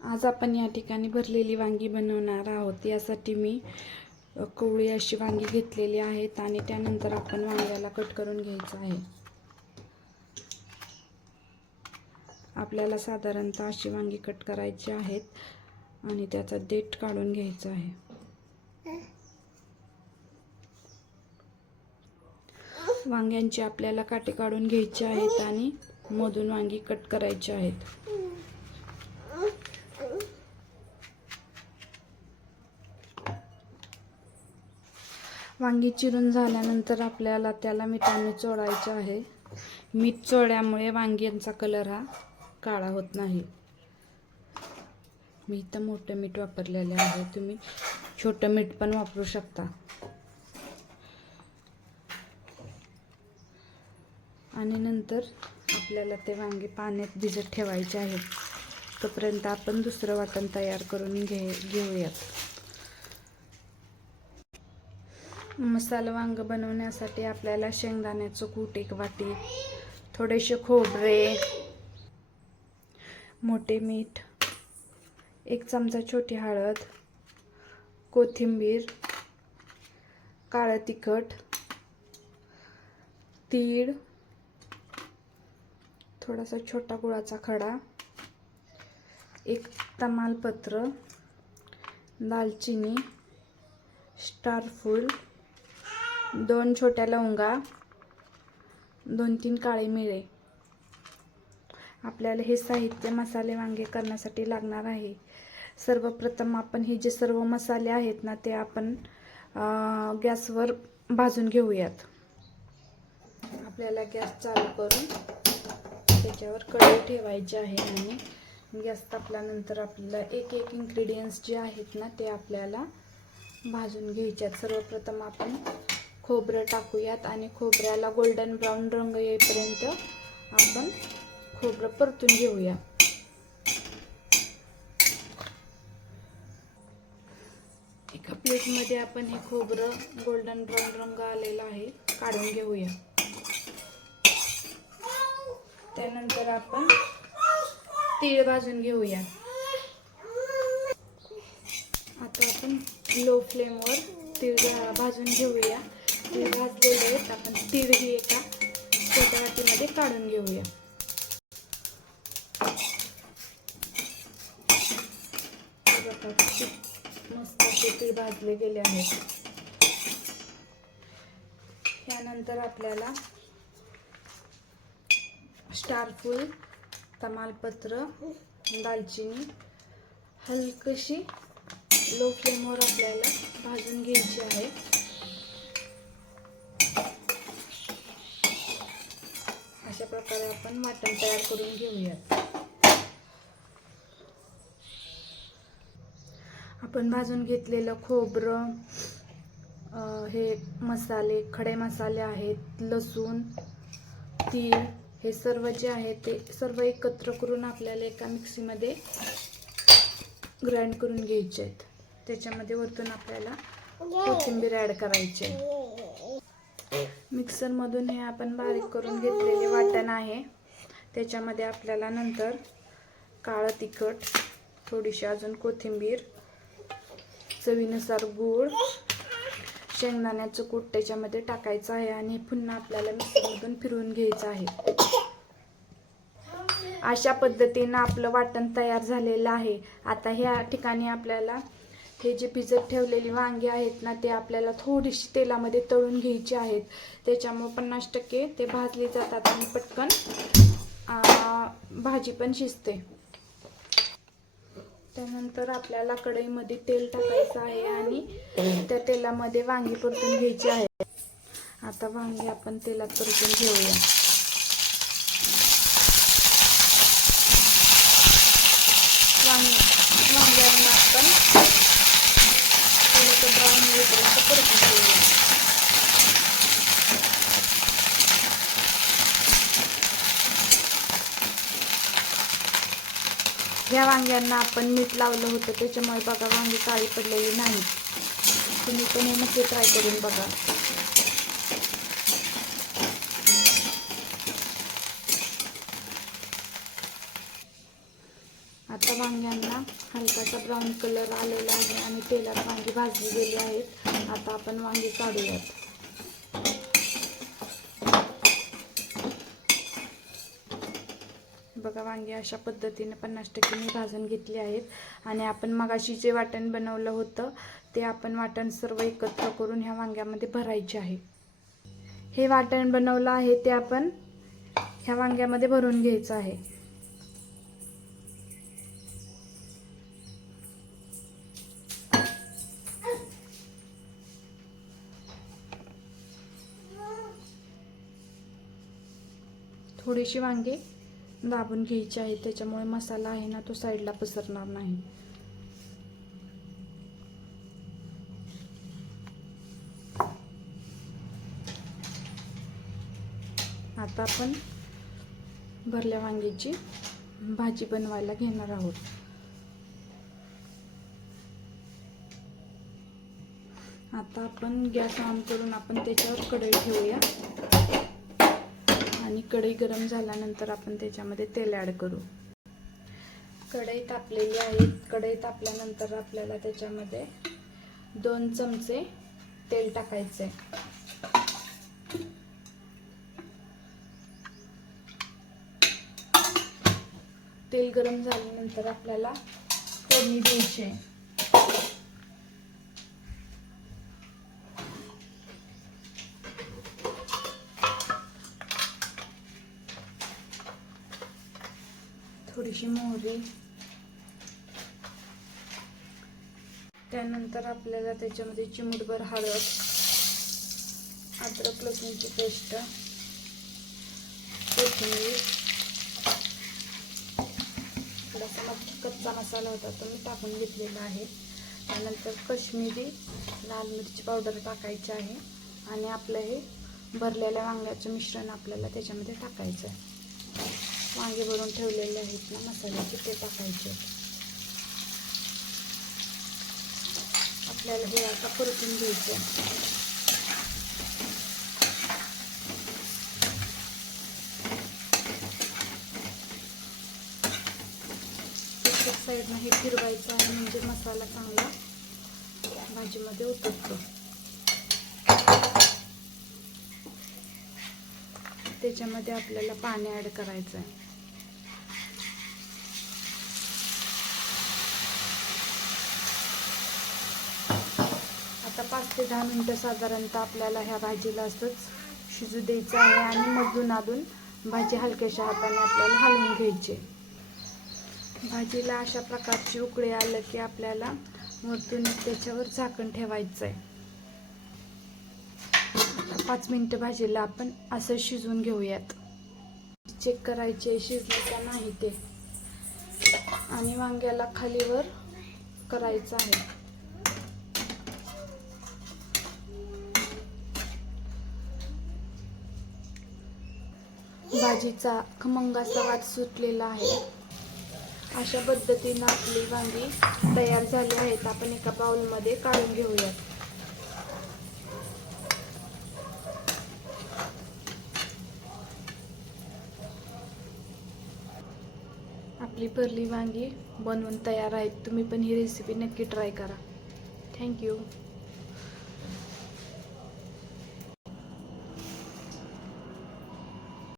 आज आपण या ठिकाणी भरलेली वांगी बनवणार आहोत. यासाठी मी कोवळी अशी वांगी घेतलेली आहेत आणि त्यानंतर आपण वांग्याला कट करून घ्यायचं आहे. आपल्याला साधारणतः अशी वांगी कट करायची आहेत आणि त्याचा देठ काढून घ्यायचा आहे. वांग्यांची आपल्याला काटे काढून घ्यायचे आहेत आणि मधून वांगी कट करायची आहेत. वांगी चिरून झाल्यानंतर आपल्याला त्याला मिठाने चोळायचं आहे. मीठ चोळल्यामुळे वांग्यांचा कलर हा काळा होत नाही. मी इथं मोठं मीठ वापरलेलं आहे. तुम्ही छोटं मीठ पण वापरू शकता. आणि नंतर आपल्याला ते वांगे पाण्यात भिजत ठेवायचे आहेत. तोपर्यंत आपण दुसरं वाटण तयार करून घे घेऊयात. मसाला वांग बनवण्यासाठी आपल्याला शेंगदाण्याचं कूट एक वाटी थोडेसे खोबरे मोठे मीठ एक चमचा छोटी हळद कोथिंबीर काळं तिखट तीळ थोडासा छोटा गुळाचा खडा एक तमालपत्र दालचिनी स्टारफूल दोन छोट्या लवंगा दोन तीन काळे मिळे आपल्याला हे साहित्य मसाले वांगे करण्यासाठी लागणार आहे. सर्वप्रथम आपण हे जे सर्व मसाले आहेत ना ते आपण गॅसवर भाजून घेऊयात. आपल्याला गॅस चालू करून त्याच्यावर कढई ठेवायची आहे आणि गॅस तापल्यानंतर आपल्याला एक एक इन्ग्रेडियंट्स जे आहेत ना ते आपल्याला भाजून घ्यायचे आहेत. सर्वप्रथम आपण खोबरं टाकूयात आणि खोबऱ्याला गोल्डन ब्राऊन रंग येईपर्यंत आपण खोबरं परतून घेऊया. एका प्लेटमध्ये आपण हे खोबरं गोल्डन ब्राऊन रंग आलेला आहे काढून घेऊया. त्यानंतर आपण तीळ भाजून घेऊया. आता आपण लो फ्लेमवर तीळ भाजून घेऊया. तीळ भाजलेले आहेत आपण तीळ ही एका छोट्या वाटीमध्ये काढून घेऊया. मस्त असे तीळ भाजले गेले आहेत. त्यानंतर आपल्याला स्टारफूल तमालपत्र दालचिनी हलकशी लो फ्लेमवर आपल्याला भाजून घ्यायची आहे. अशा प्रकारे आपण वाटण तयार करून घेऊयात. आपण भाजून घेतलेलं खोबरं हे मसाले खडे मसाले आहेत लसूण तीळ हे सर्व जे आहे ते सर्व एकत्र करून आपल्याला एका मिक्सीमध्ये ग्राइंड करून घ्यायचे आहेत. त्याच्यामध्ये वरतून आपल्याला कोथिंबीर ॲड करायची आहे. मिक्सरमधून हे आपण बारीक करून घेतलेले वाटण आहे. त्याच्यामध्ये आपल्याला नंतर काळं तिखट थोडीशी अजून कोथिंबीर चवीनुसार गूळ शेंगदाण्याचं कूट त्याच्यामध्ये टाकायचं आहे आणि पुन्हा आपल्याला मिक्सरमधून फिरवून घ्यायचं आहे. अशा पद्धतीनं आपलं वाटण तयार झालेलं आहे. आता ह्या ठिकाणी आपल्याला हे जे भिजत ठेवलेली वांगी आहेत ना ते आपल्याला थोडीशी तेलामध्ये तळून घ्यायची आहेत. त्याच्यामुळे पन्नास टक्के ते भाजले जातात आणि पटकन भाजी पण शिजते. त्यानंतर आपल्याला कढईमध्ये तेल टाकायचं आहे आणि त्या तेलामध्ये वांगी परतून घ्यायची आहे. आता वांगी आपण तेलात परतून घेऊया वांगी वांग्यांना आपण थोडंसं ब्राऊन होईपर्यंत परतून घेऊया ह्या वांग्यांना आपण मीठ लावलं होतं त्याच्यामुळे बघा वांगी काळी पडलेली नाही. तुम्ही पण हे नक्की ट्राय करून बघा. आता वांग्यांना हलकाचा ब्राऊन कलर आलेला आहे आणि तेलात वांगी भाजली गेली आहेत. आता आपण वांगी काढूयात. बघा वांगी अशा पद्धतीने पन्नास टक्के मी भाजून घेतली आहेत. आणि आपण मगाशी जे वाटण बनवलं होतं ते आपण वाटण सर्व एकत्र करून ह्या वांग्यामध्ये भरायचे आहे. हे वाटण बनवलं आहे ते आपण ह्या वांग्यामध्ये भरून घ्यायचं आहे. थोडीशी वांगे दाबून घ्यायची आहे. त्याच्यामुळे मसाला आहे ना तो साईडला पसरणार नाही. आता आपण भरल्या वांग्याची भाजी बनवायला घेणार आहोत. आता आपण गॅस ऑन करून आपण त्याच्यावर कढई ठेवूया. आणि कढई गरम झाल्यानंतर आपण त्याच्यामध्ये तेल ॲड करू. कढई तापलेली आहे. कढई तापल्यानंतर आपल्याला त्याच्यामध्ये दोन चमचे तेल टाकायचे तेल गरम झाल्यानंतर आपल्याला फोडणी द्यायची आहे. थोडीशी मोहरी. त्यानंतर आपल्याला त्याच्यामध्ये चिमूटभर हळद अद्रक लसूणची पेस्ट कोथिंबीर थोडासा कच्चा मसाला होता तो मी टाकून घेतलेला आहे. त्यानंतर कश्मीरी लाल मिरची पावडर टाकायची आहे आणि आपलं हे भरलेल्या वांग्याचं मिश्रण आपल्याला त्याच्यामध्ये टाकायचं आहे. वांगे भरून ठेवलेले आहेत ना मसाल्याचे ते टाकायचे. आपल्याला हे आता परतून घ्यायचं. आहे. साईडनं हे फिरवायचं आहे म्हणजे मसाला चांगला भाजीमध्ये उतरतो. त्याच्यामध्ये आपल्याला पाणी ॲड करायचं आहे आता पाच ते दहा मिनटं साधारणतः आपल्याला ह्या भाजीला असंच शिजू द्यायचं आहे आणि मधून अधून भाजी हलक्याशा हाताने आपल्याला हलवून घ्यायची. भाजीला अशा प्रकारची उकळी आलं की आपल्याला वरतून त्याच्यावर झाकण ठेवायचं आहे. पाच मिनटं भाजीला आपण असं शिजवून घेऊयात. चेक करायचे शिजले का नाही ते. आणि वांग्याला खालीवर करायचं आहे. भाजीचा खमंगाचा हात सुटलेला आहे. अशा पद्धतीनं आपली वांगी तयार झाली आहेत. आपण एका बाउलमध्ये काढून घेऊयात. आपली भरली वांगी बनवून तयार आहेत. तुम्ही पण ही रेसिपी नक्की ट्राय करा. Thank you